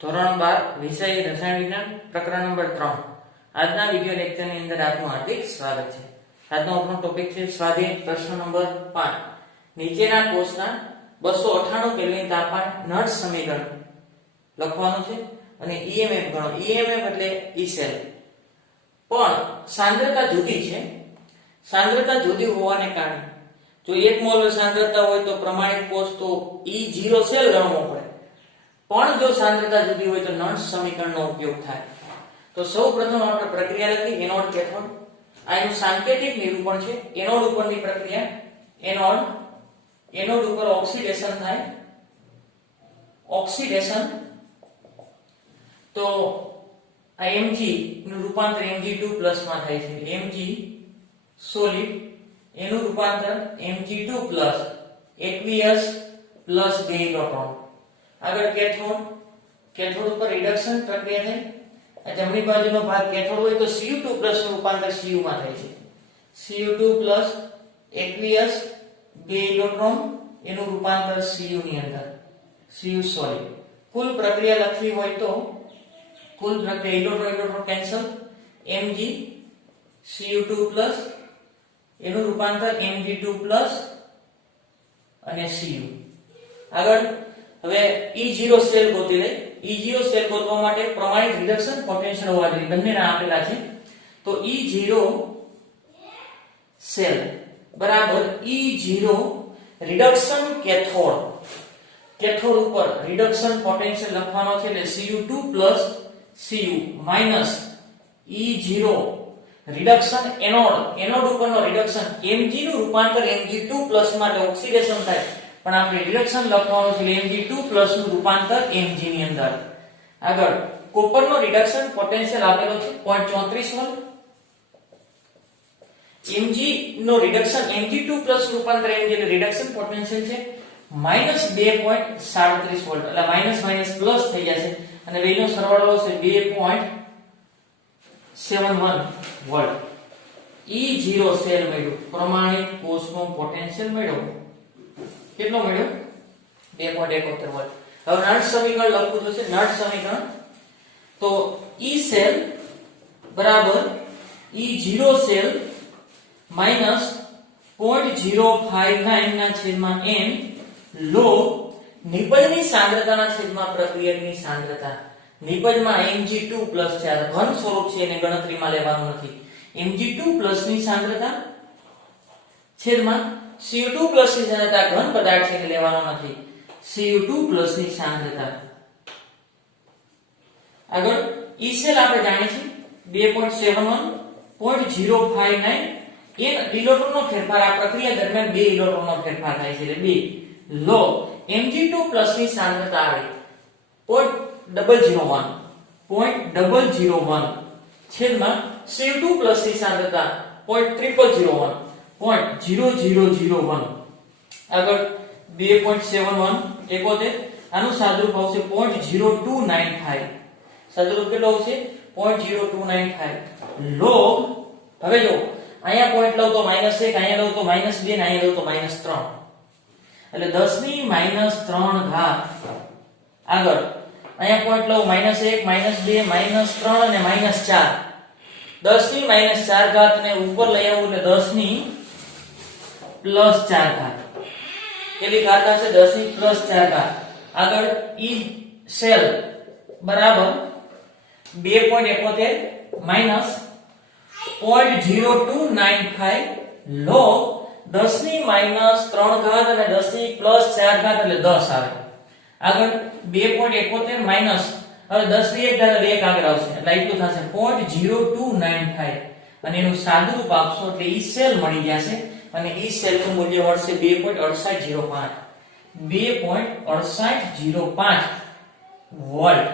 ધોરણ 12 વિષય રસાયણ વિજ્ઞાન પ્રકરણ નંબર 3 આજના વિડિયો લેક્ચરની અંદર આપનું હાર્દિક સ્વાગત છે। આજનો આપણો ટોપિક છે સ્વાધ્યાય પ્રશ્ન નંબર 5 નીચેના કોષના 298 કેલ્વિન તાપમાન નળ સમીકરણ લખવાનું છે અને EMF ગણો। EMF એટલે ઈ સેલ પણ સાંદ્રતા જુદી છે। સાંદ્રતા જુદી હોવાને કારણે જો 1 મોલ સાંદ્રતા હોય તો પ્રમાણિત કોષ તો E0 સેલ ગણવો પડે, પણ જો સાંદ્રતા જુદી હોય તો નળ સમીકરણનો ઉપયોગ થાય। તો સૌપ્રથમ આપણે પ્રક્રિયા લખી એનોડ કેથોડ। આ એનું સાંકેતિક નિરૂપણ છે। એનોડ ઉપરની પ્રક્રિયા એનોડ ઉપર ઓક્સિડેશન થાય। ઓક્સિડેશન તો આ Mg નું રૂપાંતર Mg2+ માં થાય છે। Mg સોલિડ એનું રૂપાંતર Mg2+ aqueous પ્લસ 2 ઇલેક્ટ્રોન। આગળ કેથોડ ઉપર રિડક્શન પ્રક્રિયા થાય। આ જમણી બાજુનો ભાગ કેથોડ હોય તો Cu2+ નું રૂપાંતર Cu માં થાય છે। Cu2+ aqueous 2 ઇલેક્ટ્રોન એનું રૂપાંતર Cu ની અંદર Cu સોલિડ। કુલ પ્રક્રિયા લખવી હોય તો કુલ પ્રક્રિયા ઇલેક્ટ્રોન કેન્સલ Mg Cu2+ એનું રૂપાંતર Mg2+ અને Cu। આગળ હવે E0 સેલ ગોતી લઈ। E0 સેલ ગોતવા માટે પ્રમાણિત રિડક્શન પોટેન્શિયલ હોવા જોઈએ, બંનેના આપેલા છે। તો E0 સેલ બરાબર E0 રિડક્શન કેથોડ। કેથોડ ઉપર રિડક્શન પોટેન્શિયલ લખવાનો છે એટલે Cu2+ Cu minus E0 reduction anode ઉપરનો રિડક્શન Mg નું રૂપાંતર Mg2+ માટે ઓક્સિડેશન થાય, પણ આપણે રિડક્શન લખવાનું છે Mg2+ નું રૂપાંતર Mg ની અંદર। આગળ કોપરનો રિડક્શન પોટેન્શિયલ આપેલો છે 0.34 વોલ્ટ। Mg નો રિડક્શન Mg2+ રૂપાંતર Mg એટલે રિડક્શન પોટેન્શિયલ છે -2.37 વોલ્ટ, એટલે માઈનસ માઈનસ પ્લસ થઈ જશે અને બેનો સરવાળો છે 2.71 વોલ્ટ। E0 સેલ મળ્યો, પ્રમાણિત કોષનું પોટેન્શિયલ મળ્યો, કેટલો મળ્યો 2.71 વોલ્ટ। હવે નળ સમીકરણ લખવું તો છે નળ સમીકરણ તો E સેલ બરાબર E0 સેલ માઈનસ 0.059 ના છેદમાં n log નિપજની સાંદ્રતાના છેદમાં પ્રક્રિયકની સાંદ્રતા। નિપજમાં Mg2+ છે, આ ઘન સ્વરૂપ છે, એને ગણતરીમાં લેવાનું નથી। Mg2+ ની સાંદ્રતા છેદમાં Cu2+ ની સાંદ્રતા ઘન પદાર્થ છે એટલે લેવાનો નથી, Cu2+ ની સાંદ્રતા। આગળ E સેલ આપણે જાણીએ છીએ 2.71 0.059 n ઇલેક્ટ્રોનનો ફેરફાર આ પ્રક્રિયા દરમિયાન 2 ઇલેક્ટ્રોનનો ફેરફાર થાય છે એટલે 2 log Mg2+ ની સાંદ્રતા આવે 0.001 છેદમાં Cu2+ ની સાંદ્રતા 0.0001 આગળ 2.71 71 આનું સાદુરૂપ આવશે 0.0295 સાદુરૂપ કેટલો આવશે 0.0295 log હવે જો અહીંયા પોઈન્ટ લઉં તો -1, અહીંયા લઉં તો -2 અને અહીંયા લઉં તો -3 એટલે 10⁻³ આગળ અહીંયા પોઈન્ટ લઉં -1 -2 -3 અને -4 10⁻⁴ ને ઉપર લઈ આવું એટલે 10⁻+4 કેટલી ઘાત આવશે 10⁻+4 આગળ E સેલ બરાબર 2.71 માઈનસ 0.0295 log 10⁻³ અને 10⁻+4 એટલે 10 આવે। આગળ 2.71 માઈનસ હવે 10 ની 1 ઘાત 1 આગળ આવશે એટલે એટલું થશે 0.0295 અને એનું સાદુરૂપ આપશો એટલે E સેલ મળી જશે અને E સેલ નું મૂલ્ય મળશે 2.6805 2.6805 વોલ્ટ।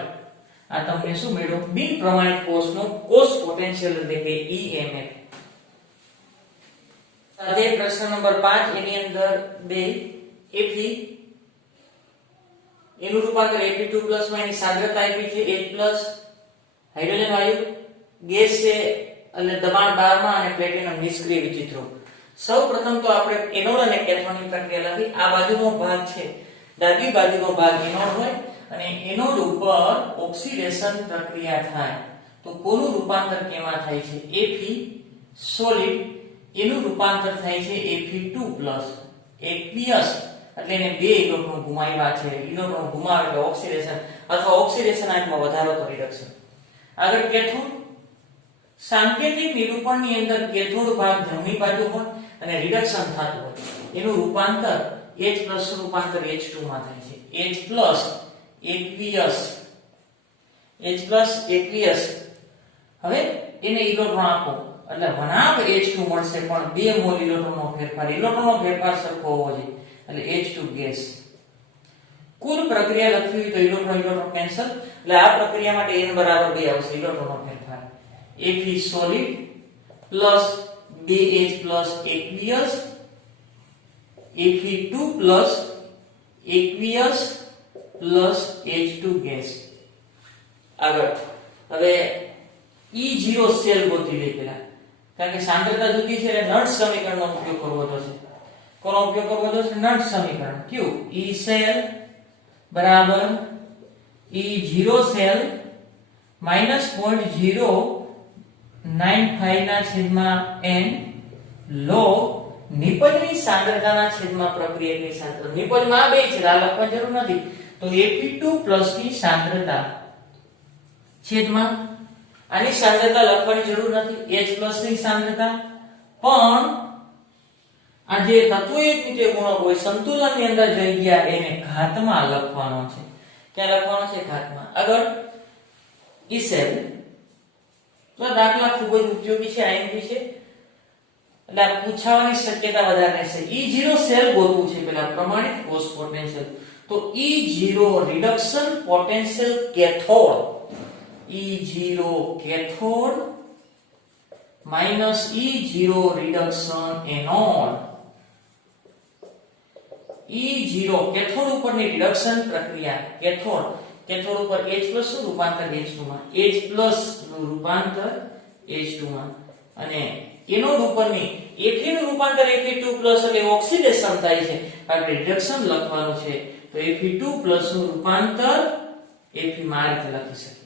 આ તમને શું મળ્યો બિન પ્રમાણિત કોષનો કોષ પોટેન્શિયલ એટલે કે EMF। સાથે પ્રશ્ન નંબર 5 એની અંદર 2 Fe એનું રૂપાંતર Fe2+ માં એની સાંદ્રતા આપી છે 8+ હાઇડ્રોજન વાયુ ગેસ છે એટલે દબાણ 12 માં અને પ્લેટિનમ નિષ્ક્રિય વિચિત્રો। સૌપ્રથમ તો આપણે એનોડ અને કેથોડની પ્રક્રિયા લખી। આ બાજુનો ભાગ છે ડાબી બાજુનો ભાગ એનોડ હોય અને એનોડ ઉપર ઓક્સિડેશન પ્રક્રિયા થાય તો કોનું રૂપાંતર કેમાં થાય છે Fe સોલિડ એનું રૂપાંતર થાય છે Fe2+ aqueous એટલે એને બે ઇલેક્ટ્રોન ગુમાવ્યા છે ઇલેક્ટ્રોન ગુમાવે એટલે ઓક્સિડેશન અથવા ઓક્સિડેશન આંકમાં વધારો તો રિડક્શન આગળ કેથોડ સાંકેતિક નિરૂપણની અંદર કેથોડ ભાગ જમણી બાજુ હોય અને રિડક્શન થતું હોય એનું રૂપાંતર H+ રૂપાંતર H2 માં થાય છે H+ aqueous હવે એને ઇલેક્ટ્રોન આપો એટલે વણાપ H2 મળશે પણ 2 મોલ ઇલેક્ટ્રોનનો ફેરફાર સરખો હોવો જોઈએ એટલે H2 ગેસ કુલ પ્રક્રિયા લખવી તો ઇલેક્ટ્રોન કેન્સલ એટલે આ પ્રક્રિયા માટે n બરાબર 2 આવશે ઇલેક્ટ્રોનનો ફેરફાર Fe solid plus 2H plus aqueous Fe2 plus aqueous plus H2 gas આગળ હવે E0 સેલ ગોતી લે પેલા કારણ કે સાંદ્રતા જુદી છે એટલે નટ સમીકરણનો ઉપયોગ કરવો પડશે કોનો ઉપયોગ કરવો પડશે નટ સમીકરણ કયું E સેલ બરાબર E0 સેલ -0.095 ના છેદમાં n log નિપજની સાંદ્રતાના છેદમાં પ્રક્રિયકની સાંદ્રતા નિપજમાં બે છે આ લખવા જરૂર નથી તો Fe2+ ની સાંદ્રતા છેદમાં આની સાંદ્રતા લખવાની જરૂર નથી H+ ની સાંદ્રતા પણ આ જે તત્વો એક નીચે ગુણક હોય સંતુલનની અંદર જઈ ગયા એને ઘાતમાં લખવાનો છે ક્યાં લખવાનો છે ઘાતમાં આગળ E સેલ તો દાખલા ખૂબ જ ઉપયોગી છે IMP છે એટલે પૂછવાની શક્યતા વધારે છે E0 સેલ ગોતવું છે પેલા પ્રમાણિત કોષ પોટેન્શિયલ તો E0 reduction potential cathode E0 cathode minus E0 reduction anode E0 cathode ઉપરની રિડક્શન પ્રક્રિયા કેથોડ ઉપર H+ નું રૂપાંતર H2 માં H+ નું રૂપાંતર H2 માં અને એનોડ ઉપરની Fe નું રૂપાંતર Fe2+ એટલે ઓક્સિડેશન થાય છે આપણે રિડક્શન લખવાનું છે તો Fe2+ નું રૂપાંતર Fe માં આ રીતે લખી શકીએ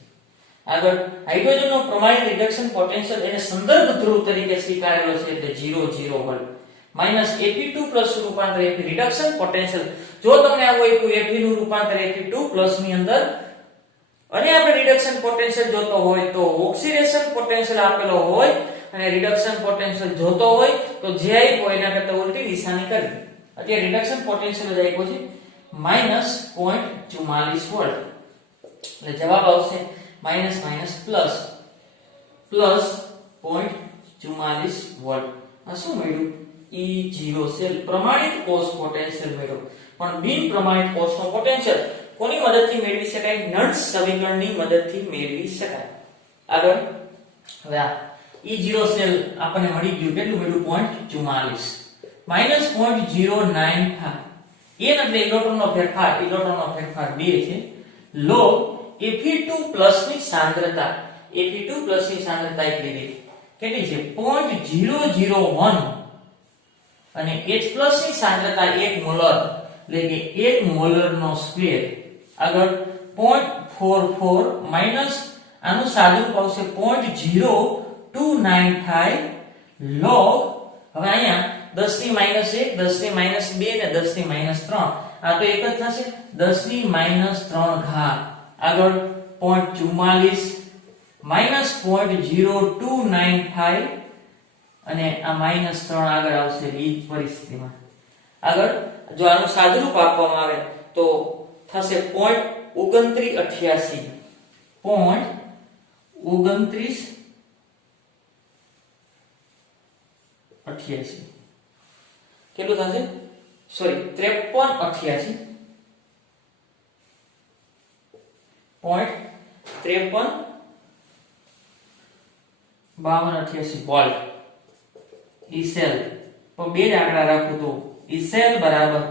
આગળ હાઇડ્રોજનનો પ્રમાણિત રિડક્શન પોટેન્શિયલ એને સંદર્ભ ધ્રુવ તરીકે સ્વીકારેલો છે એટલે 0 0 વોલ્ટ માઈનસ Fe2+ રૂપાંતર Fe રિડક્શન પોટેન્શિયલ જો તમને આવું આપ્યું Fe નું રૂપાંતર Fe2+ ની અંદર અને આપણે રિડક્શન પોટેન્શિયલ જોતો હોય તો ઓક્સિડેશન પોટેન્શિયલ આપેલો હોય અને રિડક્શન પોટેન્શિયલ જોતો હોય તો જે આપ્યો એના કરતા ઉલટી નિશાની કરવી અત્યારે રિડક્શન પોટેન્શિયલ જ આપ્યો છે -0.44 વોલ્ટ એટલે જવાબ આવશે માઈનસ પ્લસ 0.44 વોલ્ટ આ શું મળ્યું E0 સેલ પ્રમાણિત કોષ પોટેન્શિયલ મળ્યો પણ બિન પ્રમાણિત કોષનો પોટેન્શિયલ કોની મદદથી મેળવી શકાય નટ્સ સમીકરણની મદદથી મેળવી શકાય આગળ હવે આ E0 સેલ આપણને મળી ગયું કેટલું મળ્યું 0.44 -0.095 n એટલે ઇલેક્ટ્રોનનો ફેરફાર 2 છે log Fe2+ ની સાંદ્રતા ની સાંદ્રતા એક લીધી કેટલી છે 0.001 અને H+ ની સાંદ્રતા 1 મોલર એટલે કે 1 મોલર નો સ્ક્વેર આગળ 0.44 માઈનસ આનું સાદુરૂપ આવશે 0.0295 log હવે અહીંયા 10 ની -1 10 ની -2 અને 10 ની -3 આ તો એક જ થશે 10 ની -3 ઘાત આગળ 0.44 -0.0295 અને આ -3 આગળ આવશે એ પરિસ્થિતિમાં આગળ જો આનું સાદુરૂપ આપવામાં આવે તો થશે 0.2988 કેટલું થશે સોરી 5388 0.535288 વોલ્ટ ઈ સેલ તો બે જ આંકડા રાખો તો ઈ સેલ બરાબર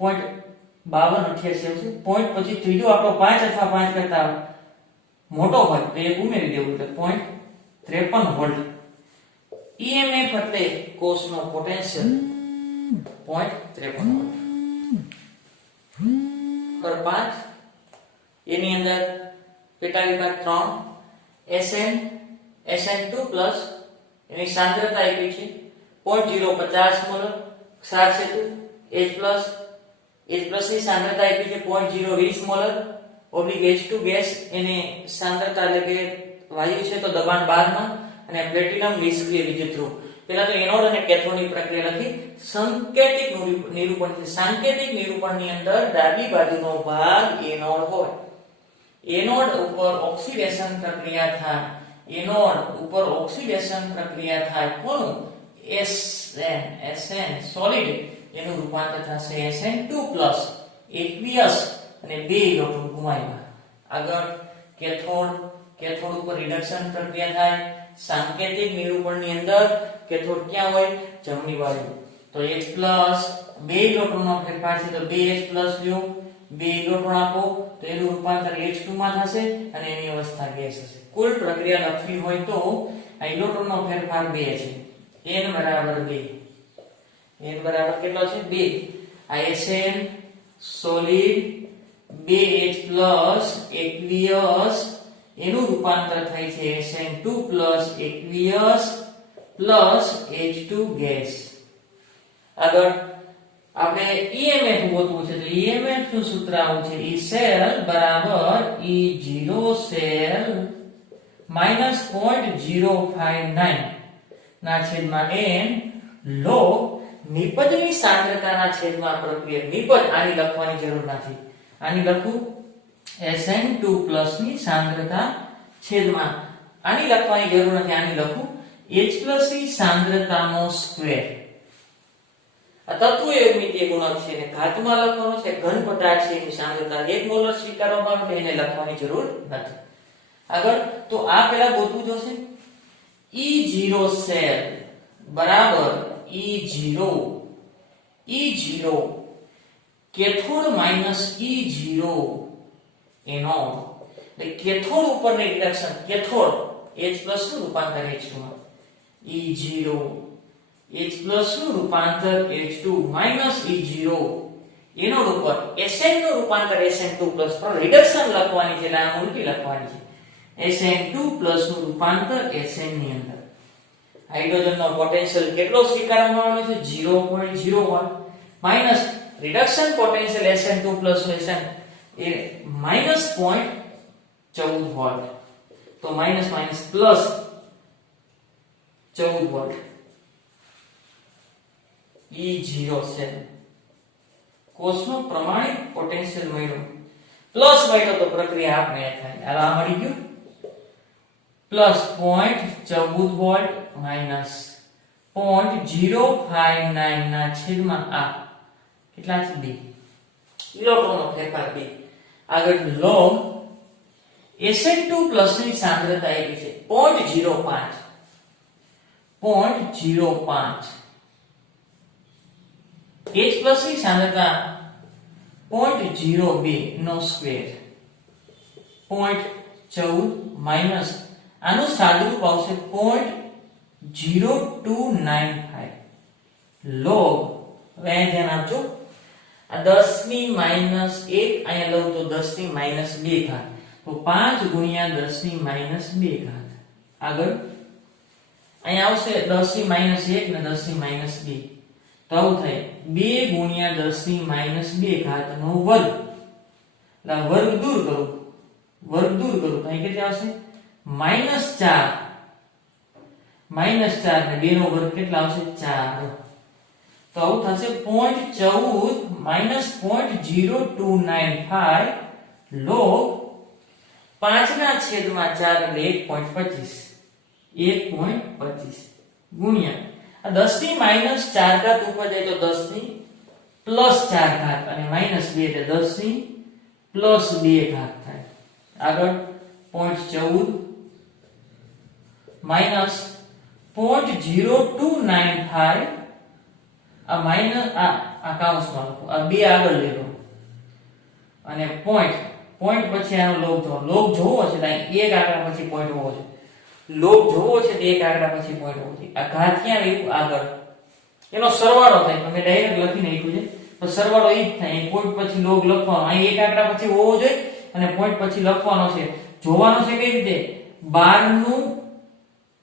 0.5288 આવશે પોઈન્ટ પછી ત્રીજો આંકડો 5 અથવા 5 કરતા મોટો હોય તો એક ઉમેરી દેવું એટલે 0.53 વોલ્ટ EMF એટલે કોષનો પોટેન્શિયલ 0.53 વોલ્ટ પર 5 એની અંદર પેટા વિભાગ 3 SN2 પ્લસ એની સાંદ્રતા આપી છે 0.050 મોલર ક્ષાર સેતુ H+ ની સાંદ્રતા આપી છે 0.020 મોલર ઓબ્લિક H2 ગેસ એની સાંદ્રતા એટલે કે વાયુ છે તો દબાણ 12 માં અને પ્લેટિનમ નિષ્ક્રિય વિદ્યુતધ્રુવ. પહેલા તો એનોડ અને કેથોડની પ્રક્રિયા લખી. સંકેતિક નિરૂપણ છે. સાંકેતિક નિરૂપણની અંદર ડાબી બાજુનો ભાગ એનોડ હોય. એનોડ ઉપર ઓક્સિડેશન પ્રક્રિયા થાય. એનોડ ઉપર ઓક્સિડેશન પ્રક્રિયા થાય કોનું SN સોલિડ એનું રૂપાંતર થશે SN2+ aqueous અને 2 ઇલેક્ટ્રોન ગુમાવ્યા. આગળ કેથોડ ઉપર રિડક્શન પ્રક્રિયા થાય. સાંકેતિક નિરૂપણની અંદર કેથોડ ક્યાં હોય જમણી બાજુ તો H+ 2 ઇલેક્ટ્રોનનો ફેરફાર છે તો 2H+ લ્યો 2 ઇલેક્ટ્રોન આપો તો એનું રૂપાંતર H2 માં થશે અને એની અવસ્થા ગેસ હશે. કુલ પ્રક્રિયા લખવી હોય તો આ ઇલેક્ટ્રોનનો ફેરફાર 2 છે. n બરાબર 2. n બરાબર કેટલો છે 2. આ SN સોલિડ 2H+ aqueous એનું રૂપાંતર થાય છે SN2+ aqueous plus H2 gas. આગળ આપણે EMF ગોતવું છે તો EMF નું સૂત્ર આવું છે E cell બરાબર E0 cell -0.059 ના છેદમાં n log નિપજની સાંદ્રતાના છેદમાં પ્રક્રિયા. નિપજ આની લખવાની જરૂર નથી. આની લખું SN2+ ની સાંદ્રતા છેદમાં આની લખવાની જરૂર નથી. આની લખું H+ ની સાંદ્રતાનો સ્ક્વેર. આ તત્વ યુગ્મિતીય ગુણક છે ને ઘાતમાં લખવાનો છે. ઘન પદાર્થ છે એની સાંદ્રતા 1 મોલર સ્વીકારવામાં આવે એને લખવાની જરૂર નથી. આગળ તો આ પહેલા ગોતવું જોશે. E0 સેલ બરાબર E0 cathode minus E0 anode. એટલે કેથોડ ઉપરની રિડક્શન કેથોડ H+ નું રૂપાંતર H2 માં E0 H+ નું રૂપાંતર H2 માઈનસ E0 એનોડ ઉપર SN નું રૂપાંતર SN2+ પણ રિડક્શન લખવાની છે એટલે આ ઉલટી લખવાની છે. SN2+ નું રૂપાંતર SN ની અંદર હાઇડ્રોજનનો પોટેન્શિયલ કેટલો સ્વીકારવામાં આવેલો છે 0.01 minus reduction potential SN2+ SN એ -0.14 વોલ્ટ તો minus plus 14 volt E0 cell કોષનો પ્રમાણિત પોટેન્શિયલ મળ્યો પ્લસ મળ્યો તો પ્રક્રિયા આપણે થાય. આ મળી ગયું પ્લસ 0.14 વોલ્ટ માઈનસ 0.059 ના છેદમાં આ કેટલા છે 2 ઇલેક્ટ્રોનનો ફેરફાર 2. આગળ log SN2+ ની સાંદ્રતા આપી છે 0.05 H+ ની સાંદ્રતા 0.02 નો સ્ક્વેર 0.14 માઈનસ આનું સાદુરૂપ આવશે 0.0295 log. હવે અહીં ધ્યાન આપજો આ 10 ની -1 અહીંયા લઉં તો 10 ની -2 ઘાત તો 5 ગુણ્યા 10 ની -2 ઘાત. આગળ અહીંયા આવશે 10 ની -1 ને 10 ની -2 તો આવું થાય 2 ગુણ્યા 10 ની -2 ઘાત નો વર્ગ. એટલે વર્ગ દૂર કરો તો અહીં કેટલા આવશે -4 ને 2 નો વર્ગ કેટલા આવશે 4 તો આવું થશે 0.14 0.0295 log 5/4 એટલે 1.25 ગુણ્યા આ 10 ની -4 ઘાત ઉપર જાય તો 10 ની +4 ઘાત અને -2 એટલે 10 ની +2 ઘાત થાય. આગળ 0.14 0.0295 આ માઈનસ આ કાઉન્સમાં લખો આ 2 આગળ લેવો અને પોઈન્ટ પછી આનો લોગ જોવો છે તો એક આંકડા પછી પોઈન્ટ હોવો છે. લોગ જોવો છે તો એક આંકડા પછી પોઈન્ટ હોવો છે. આ ઘાત ક્યાં રહ્યું આગળ એનો સરવાળો થાય. તમે ડાયરેક્ટ લખી નાખ્યું છે તો સરવાળો ઈ જ થાય. પોઈન્ટ પછી લોગ લખવાનો અહીં એક આંકડા પછી હોવો જોઈએ અને પોઈન્ટ પછી લખવાનો છે, જોવાનો છે કઈ રીતે 12 નું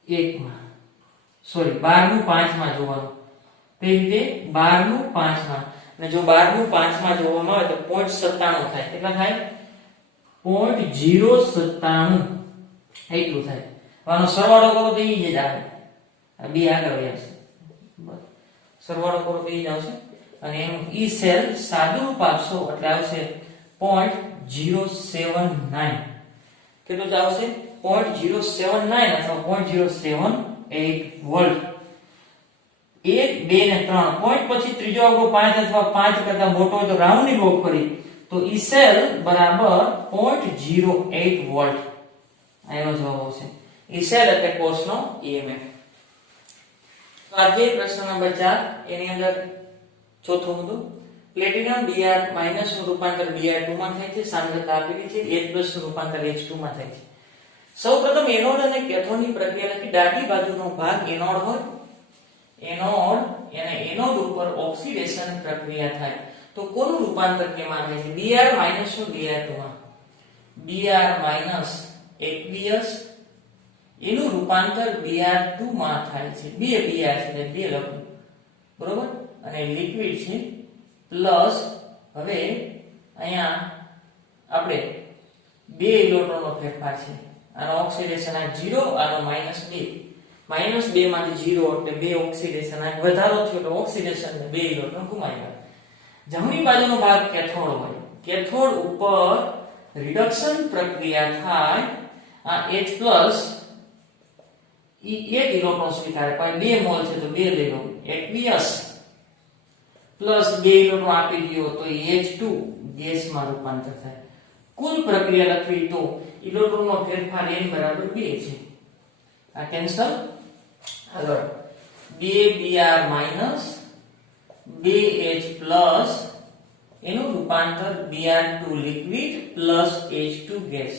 1 માં, સોરી 12 નું 5 માં જોવાનું, તે રીતે 12 નું 5 માં, અને જો 12 નું 5 માં જોવામાં આવે તો 0.97 થાય. કેટલા થાય? 0.097 એટલું થાય. આનો સરવાળો કરો તો ઈ જ આવે, આ બે આગળ આવશે, સરવાળો કરો તો ઈ જ આવશે, અને એનું ઈ સેલ સાદુરૂપ આપશો એટલે આવશે 0.079. કેટલું આવશે? 0.079 અથવા 0.078 વોલ્ટ. 1 2 ને 3 પોઈન્ટ પછી ત્રીજો આંકડો 5 અથવા 5 કરતા મોટો હોય તો રાઉન્ડિંગ ઓફ કરી તો ઈ સેલ બરાબર 0.08 વોલ્ટ. આનો જવાબ આવશે. ઈ સેલ એટલે કોષનો EMF. સ્વાધ્યાય પ્રશ્ન નંબર 4 એની અંદર ચોથો મુદ્દો, પ્લેટિનમ Br- નું રૂપાંતર Br2 માં થાય છે, સાંદ્રતા આપેલી છે, H+ નું રૂપાંતર H2 માં થાય છે. સૌપ્રથમ એનોડ અને કેથોડની પ્રક્રિયા લખી. ડાબી બાજુનો ભાગ એનોડ હોય, એનોડ અને એનોડ ઉપર ઓક્સિડેશન પ્રક્રિયા થાય તો કોનું રૂપાંતર કેમાં થાય છે? Br- નું Br2 માં. Br- aqueous એનું રૂપાંતર Br2 માં થાય છે. બે Br છે બે લખું, બરોબર, અને લિક્વિડ છે પ્લસ, હવે અહીંયા આપણે બે ઇલેક્ટ્રોનનો ફેરફાર છે, આનો ઓક્સિડેશન આ 0, આનો -2, -2 માંથી 0 એટલે બે ઓક્સિડેશન, આ વધારો થયો એટલે ઓક્સિડેશન ને બે ઇલેક્ટ્રોન ગુમાવી ગયા. જમણી બાજુનો ભાગ કેથોડ હોય, કેથોડ ઉપર રિડક્શન પ્રક્રિયા થાય, આ H+ ઈ એક ઇલેક્ટ્રોન સ્વીકારે, પણ 2 મોલ છે તો 2 લઈ લો, aqueous પ્લસ 2 ઇલેક્ટ્રોન આપી દયો તો H2 ગેસમાં રૂપાંતર થાય. કુલ પ્રક્રિયા લખવી તો ઇલેક્ટ્રોનનો ફેરફાર n બરાબર 2 છે. આ કેન્સલ. આગળ 2Br- 2H+ એનું રૂપાંતર Br2 liquid plus H2 gas.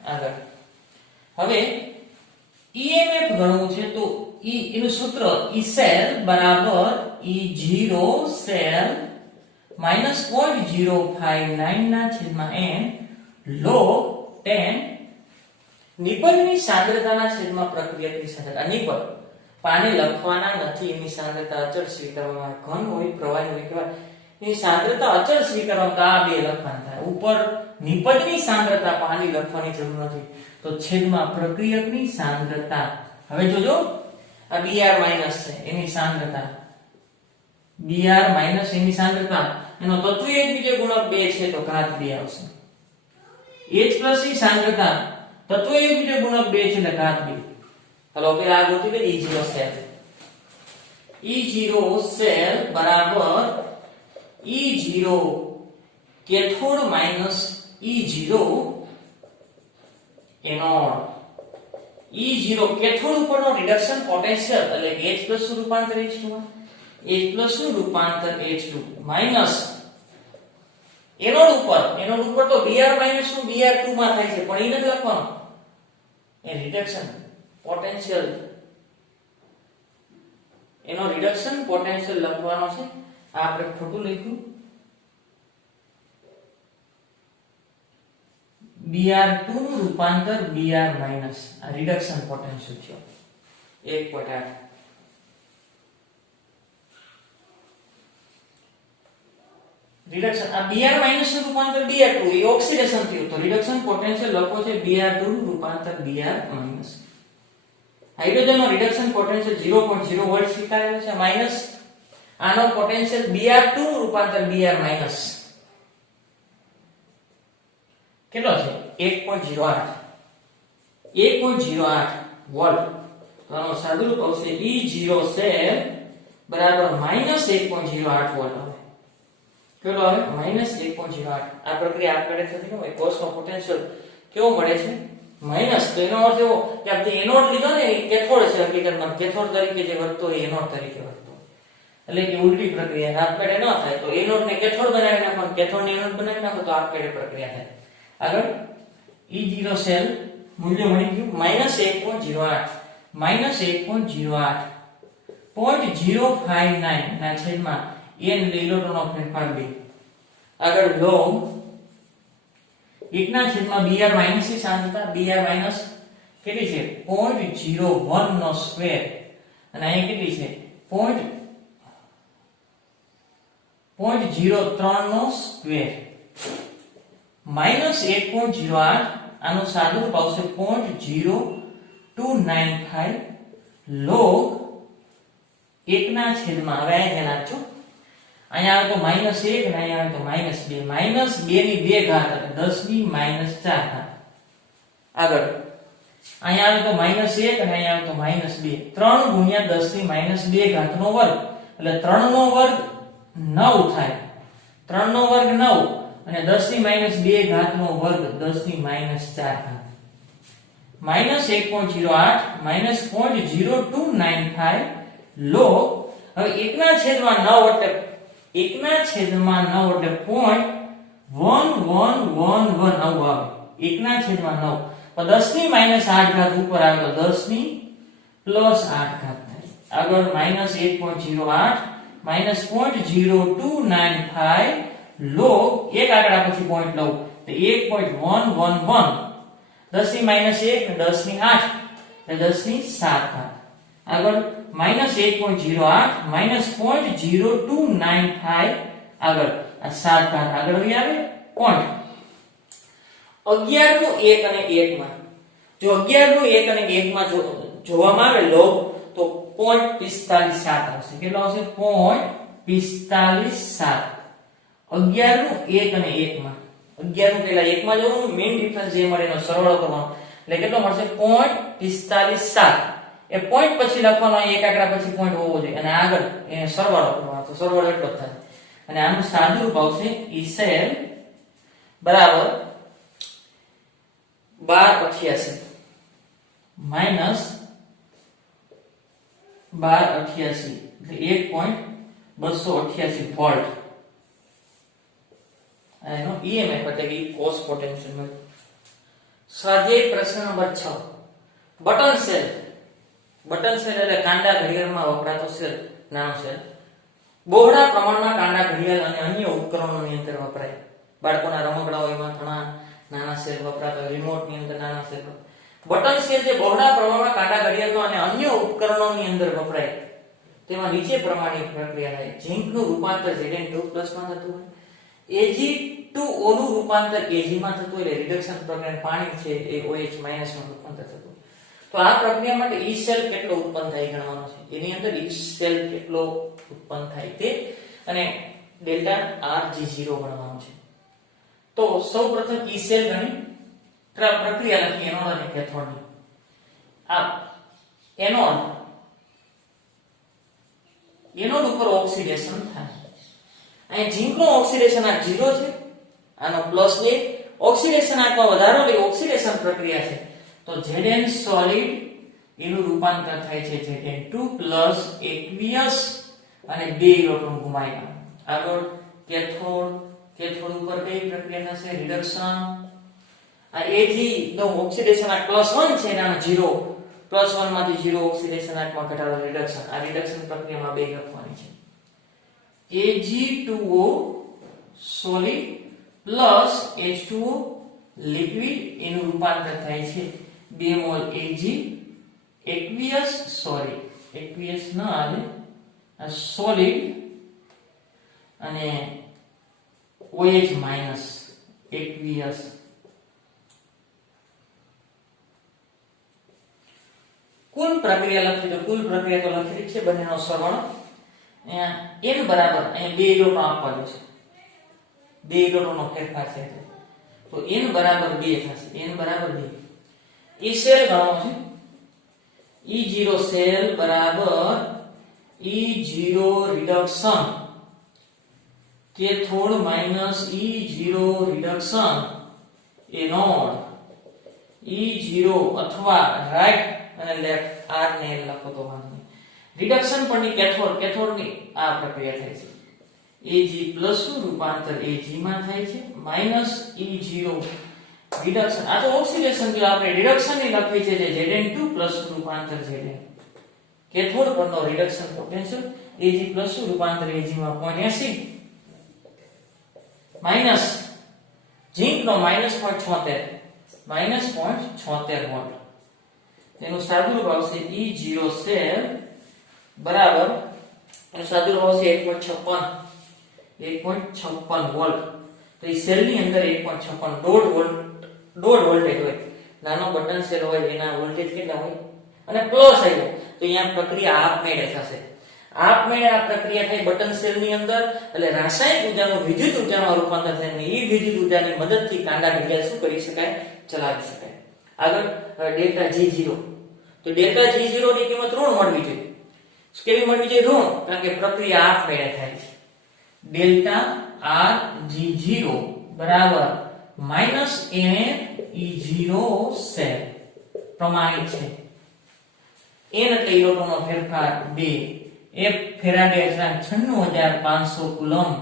આગળ હવે EMF ગણવું છે તો એનું સૂત્ર E સેલ બરાબર E0 સેલ -0.059/n log 10 નિપજની સાંદ્રતાના છેદમાં પ્રક્રિયાની સાંદ્રતા. નિપજ પાણી લખવાના નથી, એની સાંદ્રતા અચળ સ્વીકારવામાં આવે, ઘન હોય પ્રવાહી હોય કેવા એની સાંદ્રતા અચળ સ્વીકારવામાં તો આ બે લખવાના થાય. ઉપર નિપજની સાંદ્રતા પાણી લખવાની જરૂર નથી, તો છેદમાં પ્રક્રિયકની સાંદ્રતા. હવે જોજો આ Br- છે એની સાંદ્રતા, Br- એની સાંદ્રતા, એનો તત્વ એકબીજો ગુણક 2 છે તો ઘાત 2 આવશે. H+ ની સાંદ્રતા તત્વ એકબીજો ગુણક 2 છે એટલે ઘાત 2. ચાલો પેલા આ ગોતી લઈએ. E0 સેલ, E0 સેલ બરાબર E0 cathode minus E0 anode. E0 cathode ઉપરનો રિડક્શન પોટેન્શિયલ એટલે કે H+ નું રૂપાંતર H2 માં, H+ નું રૂપાંતર H2 માઈનસ એનોડ ઉપર તો Br- નું Br2 માં થાય છે પણ એ નથી લખવાનું, એ રિડક્શન પોટેન્શિયલ, એનો રિડક્શન પોટેન્શિયલ લખવાનો છે. આ આપણે ખોટું લખ્યું, Br2 નું રૂપાંતર Br- આ રિડક્શન પોટેન્શિયલ છે 1.8. રિડક્શન આ Br- નું રૂપાંતર Br2 એ ઓક્સિડેશન થયું તો રિડક્શન પોટેન્શિયલ લખો છે Br2 નું રૂપાંતર Br-. હાઇડ્રોજનનો રિડક્શન પોટેન્શિયલ 0.0 વોલ્ટ સ્વીકારેલો છે, માઈનસ આનો પોટેન્શિયલ Br2 નું રૂપાંતર Br-. કેટલો છે? 1.08 વોલ્ટ. તો આનો સાદુરૂપ આવશે E0 સેલ બરાબર -1.08 વોલ્ટ આવે. કેટલો આવે? -1.08. આ પ્રક્રિયા આપણે થતી હોય કોષનો પોટેન્શિયલ કેવો મળે છે? માઈનસ. તો એનો અર્થ એવો કે આપણે એનોડ લીધો ને એ કેથોડ છે, હકીકતમાં કેથોડ તરીકે જે વર્તો હોય એનોડ તરીકે વર્તો, એટલે કે ઉલટી પ્રક્રિયા આપેડે ન થાય તો એનોડ ને કેથોડ બનાવી નાખો, કેથોડ ને એનોડ બનાવી નાખો તો આપેડે પ્રક્રિયા થાય. આગળ E0 સેલ મૂલ્ય મળી ગયું -1.08 0.059 ના છેદમાં n ઇલેક્ટ્રોનનો ફેરફાર 2. આગળ log 1 ના છેદમાં br માઈનસ ની સાંદ્રતા br માઈનસ કેટલી છે 0.01 નો સ્ક્વેર અને અહીં કેટલી છે 0.03 નો સ્ક્વેર માઈનસ 1.08 આનું સાદુરૂપ આવશે 0.0295 log 1 ના છેદમાં હવે અહીં ધ્યાન આપજો અહીંયા આવે તો -1 અને અહીંયા આવે તો -2 -2 ની 2 ઘાત એટલે 10 ની -4 ઘાત આગળ અહીંયા આવે તો -1 અને અહીંયા આવે તો -2 3 ગુણ્યા 10 ની -2 ઘાત નો વર્ગ એટલે 3 નો વર્ગ 9 થાય 3 નો વર્ગ 9 અને 10 ની -2 ઘાત નો વર્ગ 10 ની -4 ઘાત -1.08 -0.0295 log હવે 1 ના છેદમાં 9 એટલે 1 ના છેદમાં 9 એટલે 0.1111 આવું આવે 1 ના છેદમાં 9 તો 10 ની -8 ઘાત ઉપર આવે તો 10 ની +8 ઘાત થાય આગળ -1.08 -0.0295 log એક આંકડા પછી પોઈન્ટ લઉં તો 1.111 10 ની -1 ને 10 ની 8 એટલે 10 ની 7 ઘાત આગળ -1.08 -0.0295 આગળ આ 7 ઘાત આગળ આવી આવે પોઈન્ટ 11 નું 1 અને 1 માં જો 11 નું 1 અને 1 માં જોવામાં આવે log તો 0.457 આવશે કેટલો આવશે 0.457 11 નું 1 અને 1 માં 11 નું પહેલા 1 માં જોવાનું મેઈન ડિફરન્સ જે મળે એનો સરવાળો કરવાનો એટલે કેટલો મળશે 0.457 એ પોઈન્ટ પછી લખવાનો એક આંકડા પછી પોઈન્ટ હોવો જોઈએ અને આગળ એને સરવાળો કરવાનો તો સરવાળો એટલો જ થાય અને આનું સાદુરૂપ આવશે ઈસેલ બરાબર 1288 માઈનસ 1288 એટલે 1.288 વોલ્ટ એનો ઈએમએફ એટલે કે કોસ પોટેન્શિયલ મળે સ્વાધ્યાય પ્રશ્ન નંબર 6 બટન સેલ એટલે કાંડા ઘડિયાળમાં વપરાતો સેલ નાનો સેલ બહોળા પ્રમાણમાં કાંડા ઘડિયાળ અને અન્ય ઉપકરણોની અંદર વપરાય બાળકોના રમકડાઓ એમાં ઘણા નાના સેલ વપરાતા હોય રિમોટની અંદર નાના સેલ બટન સેલ જે બહોળા પ્રમાણમાં કાંડા ઘડિયાળનો અને અન્ય ઉપકરણોની અંદર વપરાય તેમાં નીચે પ્રમાણે પ્રક્રિયા થાય ઝીંકનું રૂપાંતર Zn2+ માં થતું હોય Ag2O નું રૂપાંતર Ag માં થતું હોય એટલે રિડક્શન પ્રક્રિયા પાણી છે એ OH- માં રૂપાંતર થતું હોય તો આ પ્રક્રિયા માટે ઈ સેલ કેટલો ઉત્પન્ન થાય ગણવાનો છે એની અંદર ઈ સેલ કેટલો ઉત્પન્ન થાય તે અને ડેલ્ટા Rg0 ગણવાનું છે તો સૌપ્રથમ ઈ સેલ ગણી પ્રક્રિયા લખી એનોડ અને કેથોડની આ એનોડ ઉપર ઓક્સિડેશન થાય અહીં ઝીંકનો ઓક્સિડેશન આ 0 છે આનો +2 ઓક્સિડેશન આટલો વધારો લે ઓક્સિડેશન પ્રક્રિયા છે તો Zn સોલિડ એનું રૂપાંતર થાય છે Zn2 aqueous અને 2 ઇલેક્ટ્રોન ગુમાવ્યા આગળ કેથોડ ઉપર કઈ પ્રક્રિયા થશે રિડક્શન આ Ag નો ઓક્સિડેશન આ +1 છે એના 0 +1 માંથી 0 ઓક્સિડેશન આટમાં ઘટાડો રિડક્શન આ રિડક્શન પ્રક્રિયામાં 2 લખવાની છે Ag2O solid plus H2O liquid એનું રૂપાંતર થાય છે 2 મોલ Ag aqueous ના આવે આ solid અને OH minus aqueous કુલ પ્રક્રિયા લખી તો કુલ પ્રક્રિયા તો લખેલી છે બંનેનો સરવાળો અહીંયા n બરાબર અહીંયા 2 ઇલેક્ટ્રોન આપવા છે 2 ઇલેક્ટ્રોનનો ફેરફાર છે તો n બરાબર 2 થશે n બરાબર 2 ઈ સેલ ગણવાનો છે E0 સેલ બરાબર E0 reduction cathode minus E0 reduction anode E0 અથવા રાઈટ અને લેફ્ટ r ને લખો તો વાંધો નહીં રિડક્શન પરની કેથોડની આ પ્રક્રિયા થાય છે Ag પ્લસ નું રૂપાંતર Ag માં થાય છે માઈનસ E0 રિડક્શન આ તો ઓક્સિડેશન જો આપણે રિડક્શન ની લખવી છે જે Zn2 પ્લસ નું રૂપાંતર Zn કેથોડ પરનો રિડક્શન પોટેન્શિયલ Ag પ્લસ નું રૂપાંતર Ag માં 0.80 માઈનસ ઝીંકનો -0.76 વોલ્ટ. તેનું સાદુરૂપ આવશે E0 સેલ બરાબર એનું સાદુરૂપ આવશે 1.56 વોલ્ટ. તો એ સેલની અંદર 1.56 દોઢ વોલ્ટેજ હોય. નાનો બટન સેલ હોય એના વોલ્ટેજ કેટલા હોય અને પ્લસ આવ્યો તો અહીંયા પ્રક્રિયા આપમેળે થશે. આપમેળે આ પ્રક્રિયા થાય બટન સેલની અંદર એટલે રાસાયણિક ઉર્જાનું વિદ્યુત ઉર્જામાં રૂપાંતર થાય અને એ વિદ્યુત ઉર્જાની મદદથી કાંડા ઘડિયાળ શું કરી શકાય ચલાવી શકાય. આગળ ડેલ્ટા G0 તો ડેલ્ટા G0 ની કિંમત ઋણ મળવી જોઈએ. કેવી મળવી જોઈએ ઋણ કારણ કે પ્રક્રિયા આપમેળે થાય છે. ડેલ્ટા RG0 બરાબર -NE0 સેલ પ્રમાણિત છે. n એટલે ઇલેક્ટ્રોનનો ફેરફાર 2 F ફેરાડે અચળાંક 96500 કુલમ્બ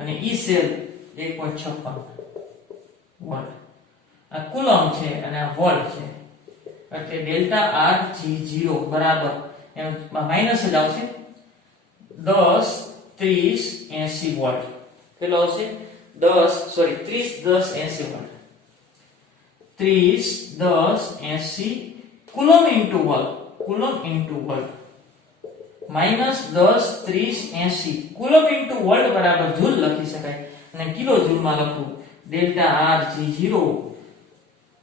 અને E સેલ 1.56 વોલ્ટ. આ કુલમ્બ છે અને આ વોલ્ટ છે એટલે ડેલ્ટા RG0 બરાબર એમ માઈનસ જ આવશે 10 30 80 વોલ્ટ. કેટલો આવશે 30 10 80 volt. 30 10 80 coulomb into volt -10 30 80 coulomb into volt બરાબર જૂલ લખી શકાય અને કિલો જૂલમાં લખવું. ડેલ્ટા RG0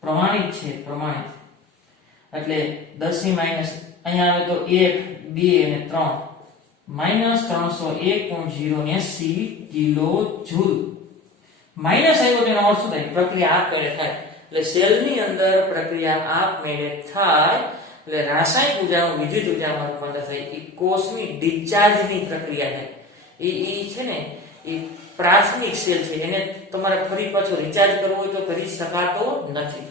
પ્રમાણિત છે એટલે 10 ની માઈનસ અહીંયા આવે તો 1 2 અને 3 -301.080 કિલો જૂલ. માઈનસ આવ્યો તેનો અર્થ શું થાય પ્રક્રિયા આપમેળે થાય એટલે સેલની અંદર પ્રક્રિયા આપમેળે થાય એટલે રાસાયણિક ઉર્જાનું વિદ્યુત ઉર્જામાં રૂપાંતર થાય. એ કોષની ડિસ્ચાર્જની પ્રક્રિયા થાય. એ છે ને એ પ્રાથમિક સેલ છે એને તમારે ફરી પાછો રિચાર્જ કરવો હોય તો કરી શકાતો નથી.